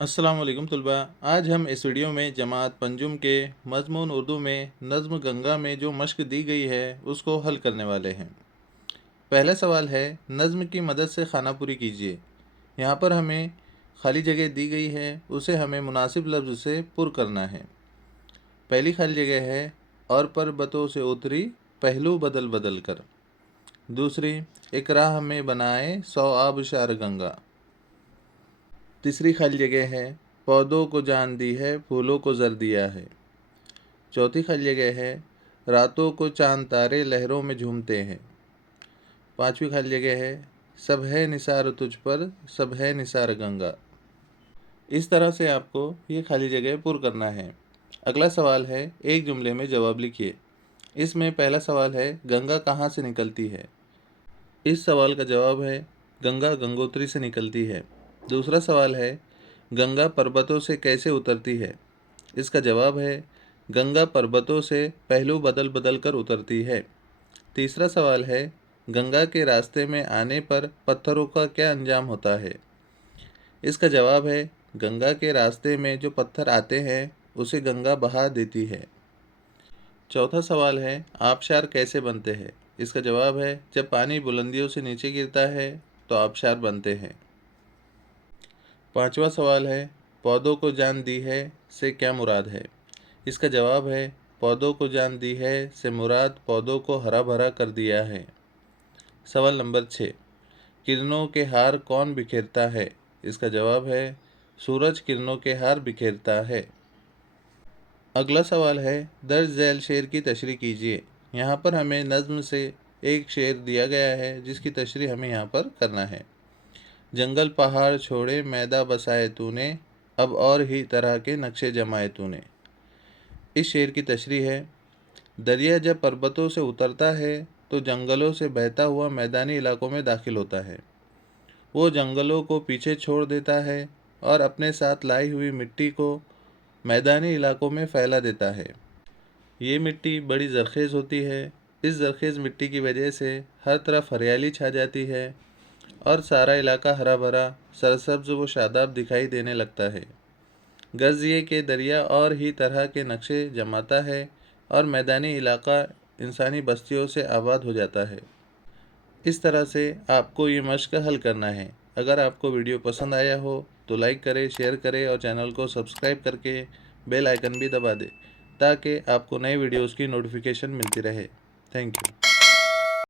अस्सलाम वालेकुम तलबा। आज हम इस वीडियो में जमात पंजुम के मज़मून उर्दू में नज़्म गंगा में जो मश्क दी गई है उसको हल करने वाले हैं। पहला सवाल है, नज़्म की मदद से खाना पूरी कीजिए। यहाँ पर हमें खाली जगह दी गई है, उसे हमें मुनासिब लफ्ज़ से पुर करना है। पहली खाली जगह है, और पर्वतों से उतरी पहलू बदल बदल कर। दूसरी, एक राह में बनाए 100 आबशार गंगा। तीसरी खाली जगह है, पौधों को जान दी है, फूलों को ज़र दिया है। चौथी खाली जगह है, रातों को चांद तारे लहरों में झूमते हैं। पांचवी खाली जगह है, सब है निसार तुझ पर, सब है निसार गंगा। इस तरह से आपको ये खाली जगह पुर करना है। अगला सवाल है, एक जुमले में जवाब लिखिए। इसमें पहला सवाल है, गंगा कहाँ से निकलती है। इस सवाल का जवाब है, गंगा गंगोत्री से निकलती है। दूसरा सवाल है, गंगा पर्वतों से कैसे उतरती है। इसका जवाब है, गंगा पर्वतों से पहलू बदल बदल कर उतरती है। तीसरा सवाल है, गंगा के रास्ते में आने पर पत्थरों का क्या अंजाम होता है। इसका जवाब है, गंगा के रास्ते में जो पत्थर आते हैं उसे गंगा बहा देती है। चौथा सवाल है, आबशार कैसे बनते हैं। इसका जवाब है, जब पानी बुलंदियों से नीचे गिरता है तो आबशार बनते हैं। पांचवा सवाल है, पौधों को जान दी है से क्या मुराद है। इसका जवाब है, पौधों को जान दी है से मुराद पौधों को हरा भरा कर दिया है। सवाल नंबर 6, किरणों के हार कौन बिखेरता है। इसका जवाब है, सूरज किरणों के हार बिखेरता है। अगला सवाल है, दर्ज झैल शेर की तशरीह कीजिए। यहाँ पर हमें नज़्म से एक शेर दिया गया है जिसकी तशरीह हमें यहाँ पर करना है। जंगल पहाड़ छोड़े मैदा बसाए तूने, अब और ही तरह के नक्शे जमाए तूने। इस शेर की तशरीह है, दरिया जब पर्वतों से उतरता है तो जंगलों से बहता हुआ मैदानी इलाकों में दाखिल होता है। वो जंगलों को पीछे छोड़ देता है और अपने साथ लाई हुई मिट्टी को मैदानी इलाकों में फैला देता है। ये मिट्टी बड़ी ज़रख़ेज़ होती है। इस ज़रख़ेज़ मिट्टी की वजह से हर तरफ हरियाली छा जाती है और सारा इलाका हरा भरा, सरसब्ज़ व शादाब दिखाई देने लगता है। गर्ज ये कि दरिया और ही तरह के नक्शे जमाता है और मैदानी इलाका इंसानी बस्तियों से आबाद हो जाता है। इस तरह से आपको ये मश्क हल करना है। अगर आपको वीडियो पसंद आया हो तो लाइक करें, शेयर करें और चैनल को सब्सक्राइब करके बेल आइकन भी दबा दें ताकि आपको नए वीडियोज़ की नोटिफिकेशन मिलती रहे। Thank you.